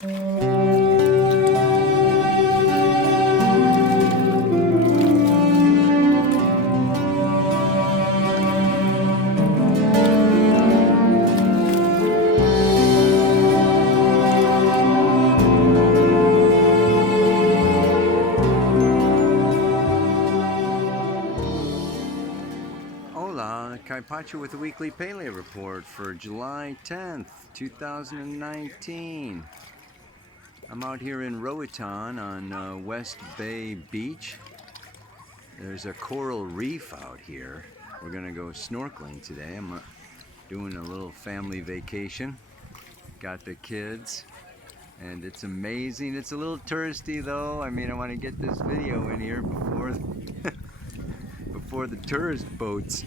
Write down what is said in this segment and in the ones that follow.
Hola, Kaipacha with the weekly Paleo report for July 10th, 2019. I'm out here in Roatan on West Bay Beach. There's a coral reef out here. We're gonna go snorkeling today. I'm doing a little family vacation. Got the kids, and it's amazing. It's a little touristy though. I mean, I want to get this video in here before before the tourist boats,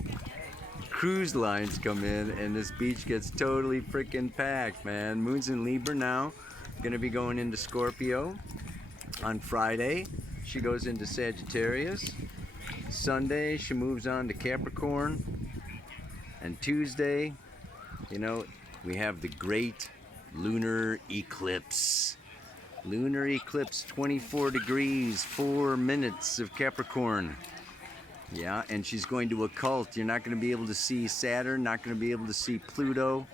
cruise lines come in, and this beach gets totally freaking packed, man. Moon's in Libra now. Gonna be going into Scorpio on Friday. She goes into Sagittarius. Sunday she moves on to Capricorn, and Tuesday, you know, we have the great lunar eclipse. Lunar eclipse, 24 degrees, 4 minutes of Capricorn. Yeah, and she's going to occult. You're not going to be able to see Saturn, not going to be able to see Pluto,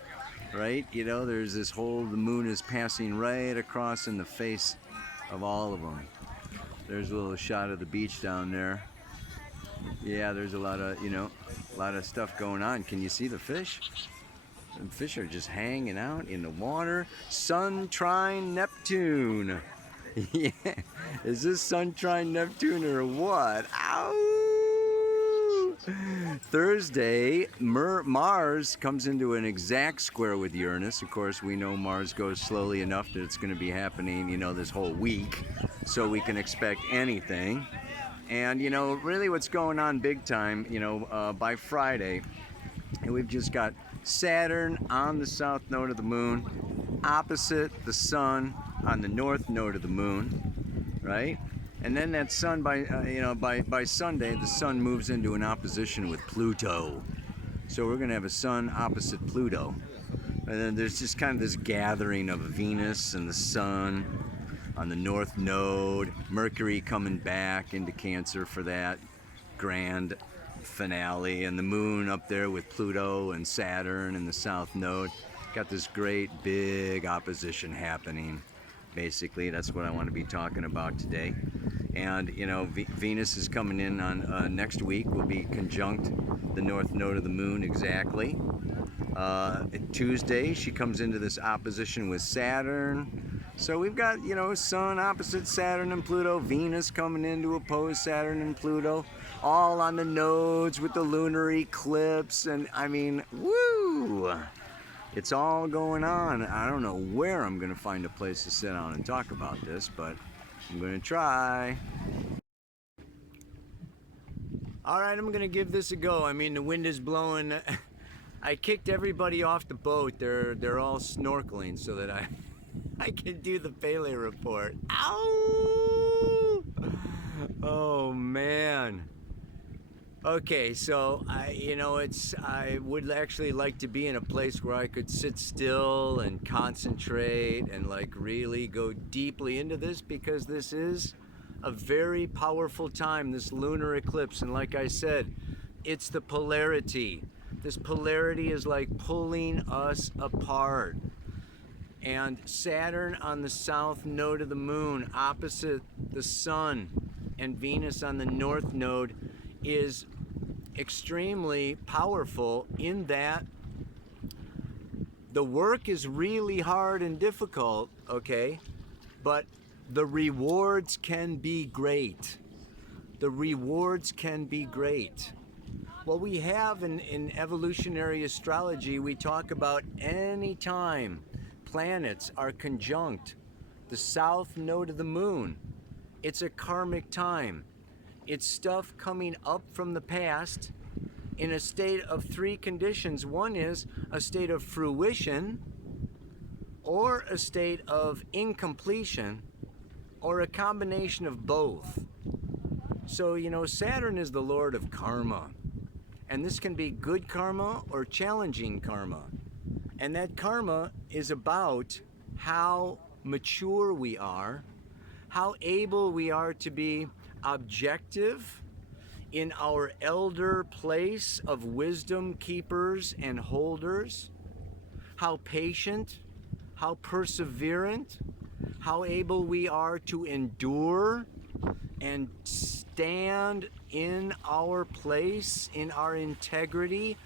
right? You know, there's this whole, the moon is passing right across in the face of all of them. There's a little shot of the beach down there. Yeah, there's a lot of, you know, a lot of stuff going on. Can you see the fish? The fish are just hanging out in the water. Sun trine Neptune. Yeah, is this Sun trine Neptune or what? Ow! Thursday, Mars comes into an exact square with Uranus. Of course, we know Mars goes slowly enough that it's going to be happening, you know, this whole week, so we can expect anything. And, you know, really what's going on big time, you know, by Friday, and we've just got Saturn on the south node of the moon, opposite the sun on the north node of the moon, right? And then that sun, by Sunday, the sun moves into an opposition with Pluto. So we're going to have a sun opposite Pluto. And then there's just kind of this gathering of Venus and the sun on the north node. Mercury coming back into Cancer for that grand finale. And the moon up there with Pluto and Saturn in the south node. Got this great big opposition happening. Basically, that's what I want to be talking about today. And, you know, Venus is coming in on next week, will be conjunct the north node of the moon exactly. Tuesday, she comes into this opposition with Saturn. So we've got, you know, Sun opposite Saturn and Pluto, Venus coming in to oppose Saturn and Pluto, all on the nodes with the lunar eclipse. And I mean, woo! It's all going on. I don't know where I'm going to find a place to sit down and talk about this, but I'm going to try. All right, I'm going to give this a go. I mean, the wind is blowing. I kicked everybody off the boat. They're all snorkeling so that I can do the Paleo report. Ow! Oh, man. Okay, so I would actually like to be in a place where I could sit still and concentrate and like really go deeply into this, because this is a very powerful time, this lunar eclipse. And like I said, it's the polarity. This polarity is like pulling us apart. And Saturn on the south node of the moon, opposite the sun, and Venus on the north node is extremely powerful in that the work is really hard and difficult, okay, but the rewards can be great. The rewards can be great. What we have in evolutionary astrology, we talk about any time planets are conjunct the south node of the moon, it's a karmic time. It's stuff coming up from the past in a state of three conditions. One is a state of fruition, or a state of incompletion, or a combination of both. So, you know, Saturn is the lord of karma. And this can be good karma or challenging karma. And that karma is about how mature we are, how able we are to be objective in our elder place of wisdom keepers and holders, how patient, how perseverant, how able we are to endure and stand in our place, in our integrity,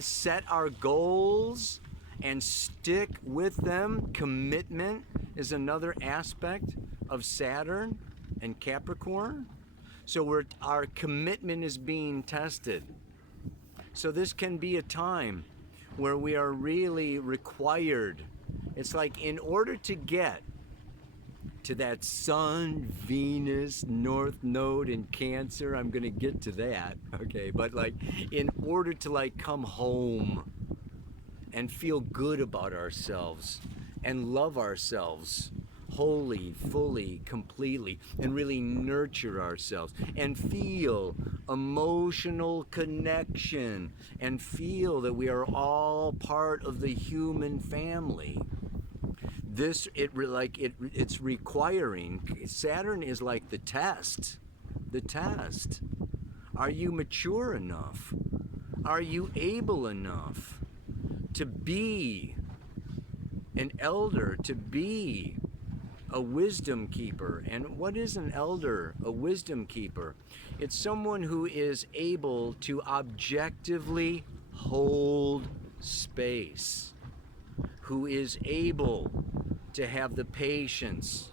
set our goals and stick with them. Commitment is another aspect of Saturn and Capricorn. So our commitment is being tested. So this can be a time where we are really required. It's like, in order to get to that Sun, Venus, North Node in Cancer, I'm gonna get to that, okay? But like, in order to like come home and feel good about ourselves and love ourselves wholly, fully, completely, and really nurture ourselves and feel emotional connection and feel that we are all part of the human family. It's requiring. Saturn is like the test. The test. Are you mature enough? Are you able enough to be an elder, to be a wisdom keeper? And what is an elder, a wisdom keeper? It's someone who is able to objectively hold space, who is able to have the patience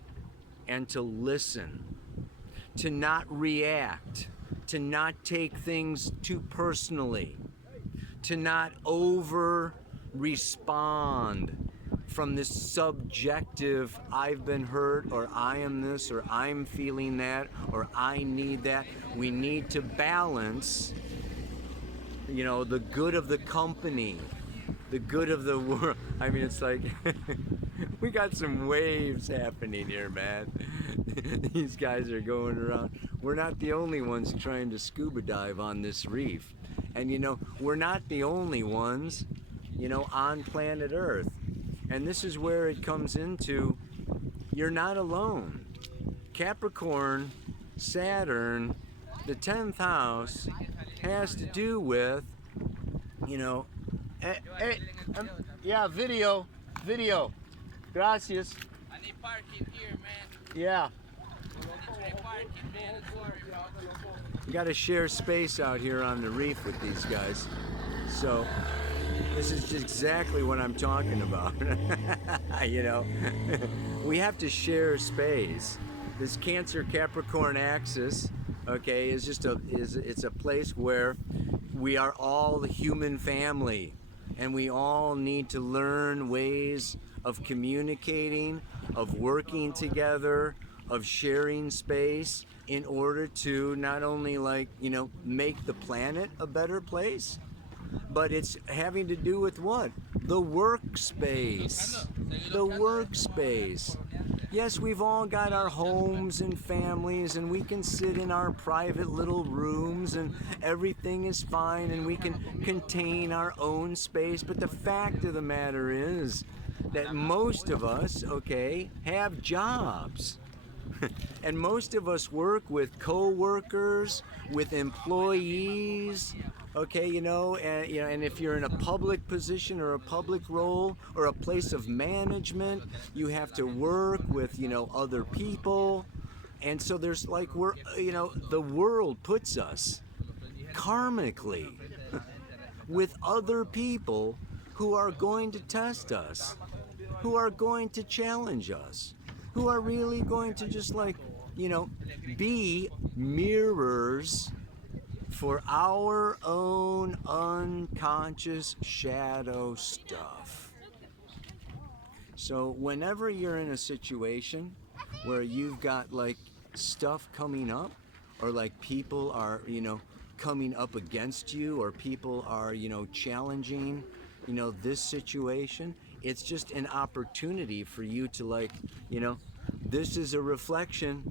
and to listen, to not react, to not take things too personally, to not over respond from this subjective, I've been hurt, or I am this, or I'm feeling that, or I need that. We need to balance, you know, the good of the company, the good of the world. I mean, it's like, we got some waves happening here, man. These guys are going around. We're not the only ones trying to scuba dive on this reef. And you know, we're not the only ones, you know, on planet Earth. And this is where it comes into, you're not alone. Capricorn, Saturn, the 10th house has to do with, you know, yeah, video. Gracias. I need parking here, man. Yeah. Parking, man. Sorry, bro. You got to share space out here on the reef with these guys. So this is just exactly what I'm talking about. You know, we have to share space. This Cancer Capricorn axis, okay, is just it's a place where we are all the human family, and we all need to learn ways of communicating, of working together, of sharing space in order to not only, like, you know, make the planet a better place, but it's having to do with what? The workspace. The workspace. Yes, we've all got our homes and families, and we can sit in our private little rooms and everything is fine, and we can contain our own space. But the fact of the matter is that most of us, okay, have jobs. And most of us work with co-workers, with employees, okay, you know, and if you're in a public position or a public role or a place of management, you have to work with, you know, other people. And so there's like, you know, the world puts us karmically with other people who are going to test us, who are going to challenge us, who are really going to just, like, you know, be mirrors for our own unconscious shadow stuff. So whenever you're in a situation where you've got like stuff coming up, or like people are, you know, coming up against you, or people are, you know, challenging, you know, this situation, it's just an opportunity for you to, like, you know, this is a reflection,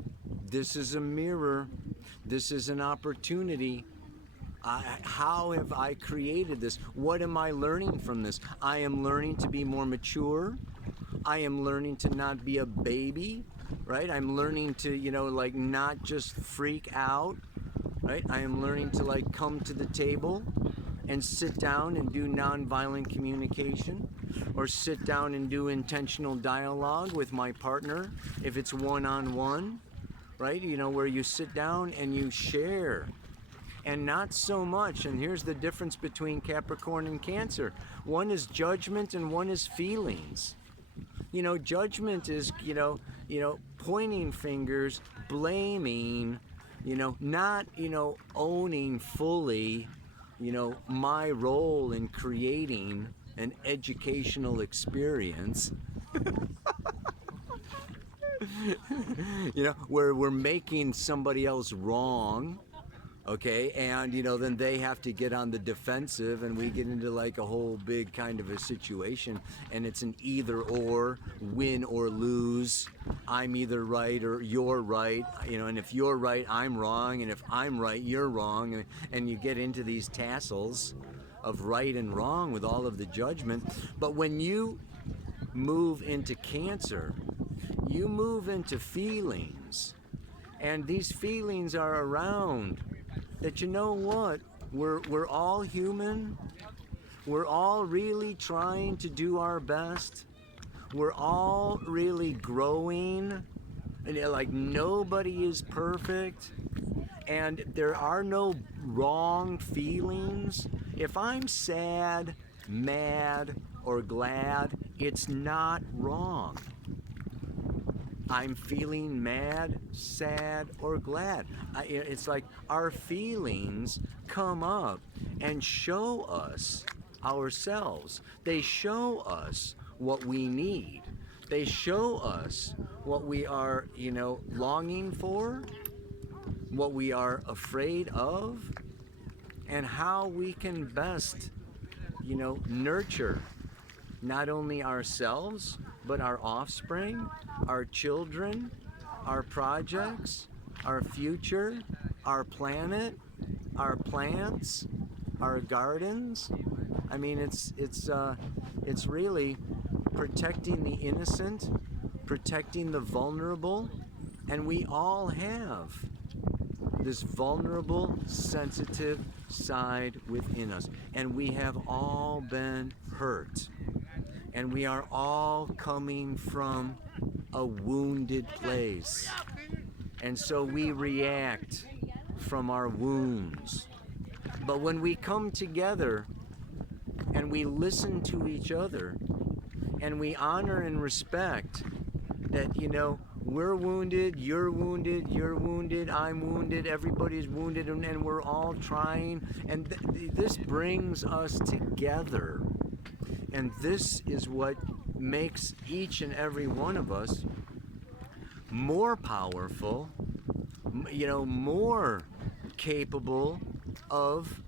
this is a mirror, this is an opportunity. How have I created this? What am I learning from this? I am learning to be more mature, I am learning to not be a baby, right? I'm learning to, like not just freak out, right? I am learning to like come to the table and sit down and do nonviolent communication, or sit down and do intentional dialogue with my partner if it's one-on-one, right? Where you sit down and you share. And not so much, and here's the difference between Capricorn and Cancer. One is judgment and one is feelings. Judgment is, pointing fingers, blaming, not, owning fully, my role in creating an educational experience. Where we're making somebody else wrong, okay, and then they have to get on the defensive, and we get into like a whole big kind of a situation, and it's an either or, win or lose. I'm either right or you're right, and if you're right, I'm wrong, and if I'm right, you're wrong, and you get into these tassels of right and wrong with all of the judgment. But when you move into Cancer, you move into feelings, and these feelings are around that, what, we're all human, we're all really trying to do our best, we're all really growing, and like nobody is perfect, and there are no wrong feelings. If I'm sad, mad, or glad, it's not wrong. I'm feeling mad, sad, or glad. It's like our feelings come up and show us ourselves. They show us what we need. They show us what we are, longing for, what we are afraid of, and how we can best, nurture not only ourselves, but our offspring, our children, our projects, our future, our planet, our plants, our gardens. I mean, it's really protecting the innocent, protecting the vulnerable, and we all have this vulnerable, sensitive side within us, and we have all been hurt. And we are all coming from a wounded place. And so we react from our wounds. But when we come together and we listen to each other and we honor and respect that, we're wounded, you're wounded, I'm wounded, everybody's wounded, and we're all trying. And this brings us together. And this is what makes each and every one of us more powerful, more capable of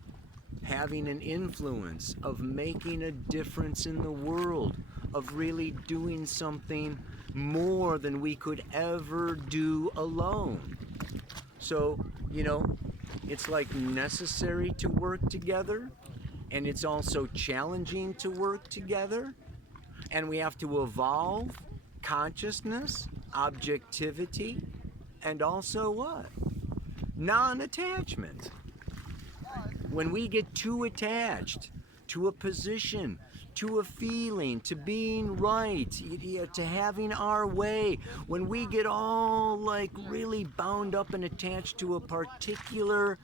having an influence, of making a difference in the world, of really doing something more than we could ever do alone. So, it's like necessary to work together. And it's also challenging to work together. And we have to evolve consciousness, objectivity, and also what? Non-attachment. When we get too attached to a position, to a feeling, to being right, to having our way, when we get all like really bound up and attached to a particular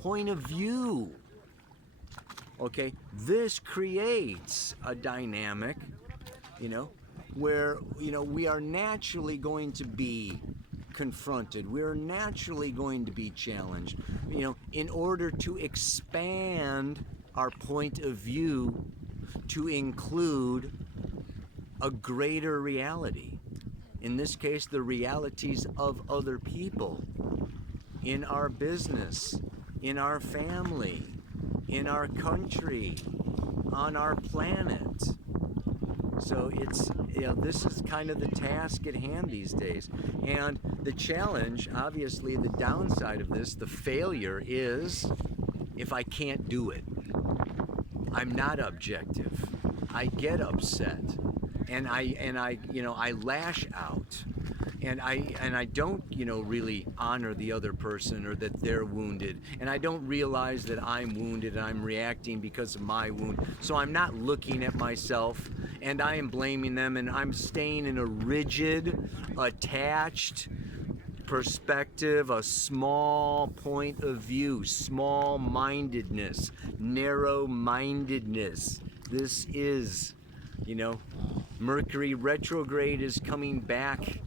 point of view, okay, this creates a dynamic, where, we are naturally going to be confronted. We're naturally going to be challenged, in order to expand our point of view to include a greater reality. In this case, the realities of other people, in our business, in our family, in our country, on our planet. So it's, this is kind of the task at hand these days. And the challenge, obviously the downside of this, the failure is if I can't do it. I'm not objective. I get upset. and I you know, I lash out, and I don't, you know, really honor the other person, or that they're wounded, and I don't realize that I'm wounded and I'm reacting because of my wound. So I'm not looking at myself, and I am blaming them, and I'm staying in a rigid, attached perspective, a small point of view, small mindedness, narrow mindedness. This is, you know, Mercury retrograde is coming back,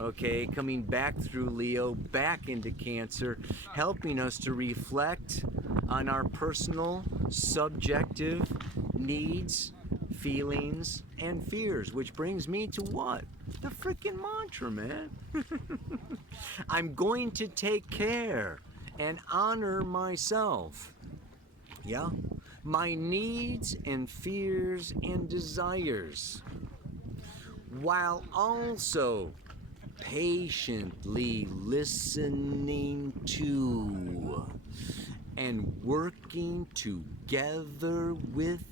okay, coming back through Leo, back into Cancer, helping us to reflect on our personal, subjective needs, feelings, and fears, which brings me to what? The freaking mantra, man. I'm going to take care and honor myself. Yeah? My needs and fears and desires, while also patiently listening to and working together with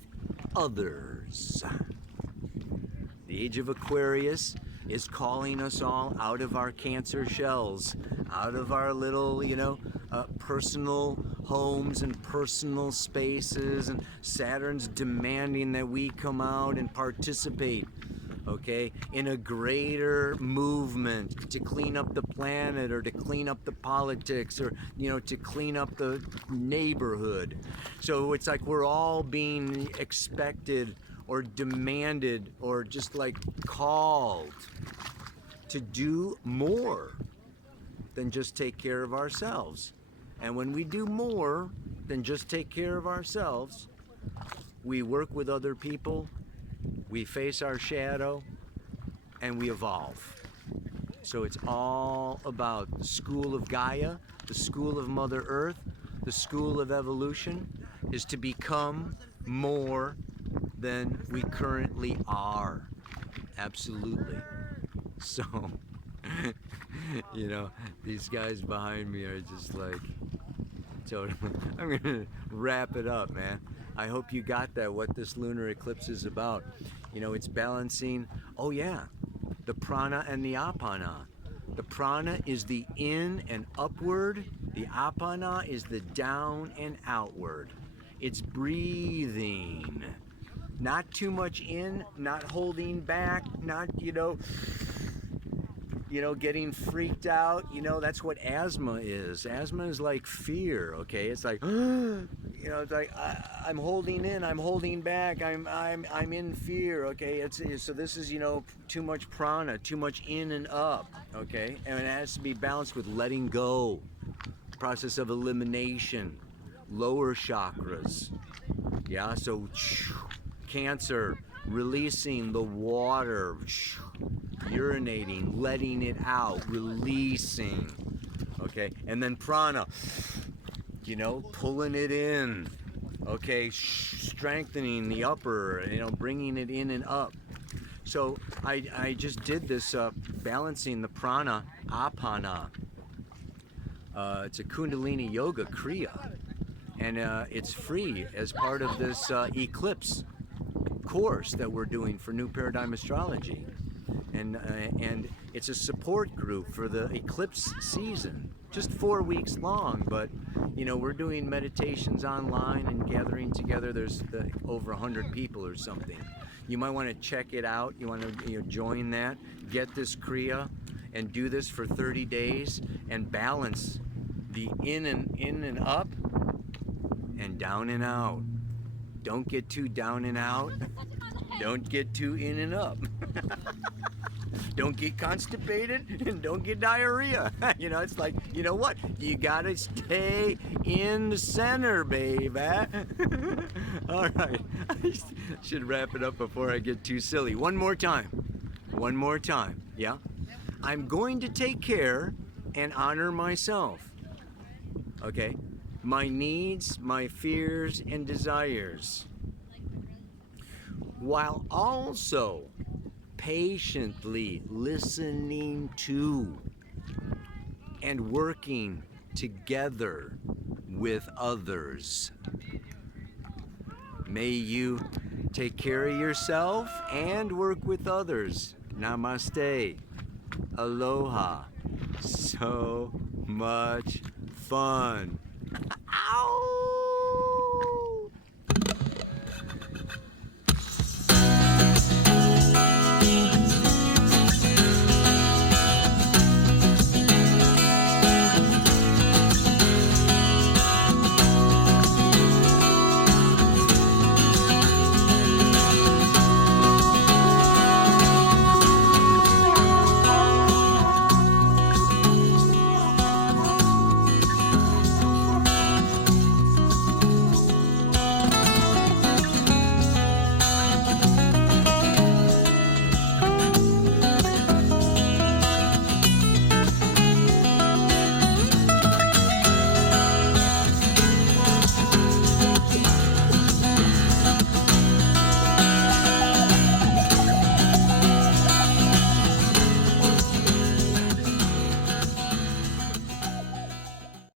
others. The age of Aquarius is calling us all out of our Cancer shells, out of our little, you know, personal homes and personal spaces, and Saturn's demanding that we come out and participate, okay, in a greater movement to clean up the planet, or to clean up the politics, or, you know, to clean up the neighborhood. So it's like we're all being expected or demanded, or just like called to do more than just take care of ourselves. And when we do more than just take care of ourselves, we work with other people, we face our shadow, and we evolve. So it's all about the school of Gaia, the school of Mother Earth, the school of evolution, is to become more than we currently are. Absolutely. So, you know, these guys behind me are just like, totally. I'm gonna wrap it up, man. I hope you got that, what this lunar eclipse is about. You know, it's balancing, oh yeah, the prana and the apana. The prana is the in and upward. The apana is the down and outward. It's breathing. Not too much in, not holding back, not, you know, getting freaked out. You know, that's what asthma is. Asthma is like fear, okay? It's like, you know, it's like I'm holding in, I'm holding back, I'm in fear, okay? So this is, you know, too much prana, too much in and up, okay? And it has to be balanced with letting go, process of elimination, lower chakras. Yeah, so Cancer, releasing the water, urinating, letting it out, releasing, okay? And then prana, you know, pulling it in, okay? Strengthening the upper, you know, bringing it in and up. So I just did this balancing the prana, apana. It's a Kundalini Yoga Kriya, and it's free as part of this eclipse course that we're doing for New Paradigm Astrology, and it's a support group for the eclipse season, just 4 weeks long. But you know, we're doing meditations online and gathering together. There's over 100 people or something. You might want to check it out. You want to, you know, join that, get this kriya, and do this for 30 days and balance the in and up and down and out. Don't get too down and out. Don't get too in and up. Don't get constipated, and don't get diarrhea. You know, it's like, you know what? You gotta stay in the center, babe. All right. I should wrap it up before I get too silly. One more time. One more time. Yeah? I'm going to take care and honor myself. Okay? My needs, my fears, and desires, while also patiently listening to and working together with others. May you Take care of yourself and work with others. Namaste. Aloha. So much fun.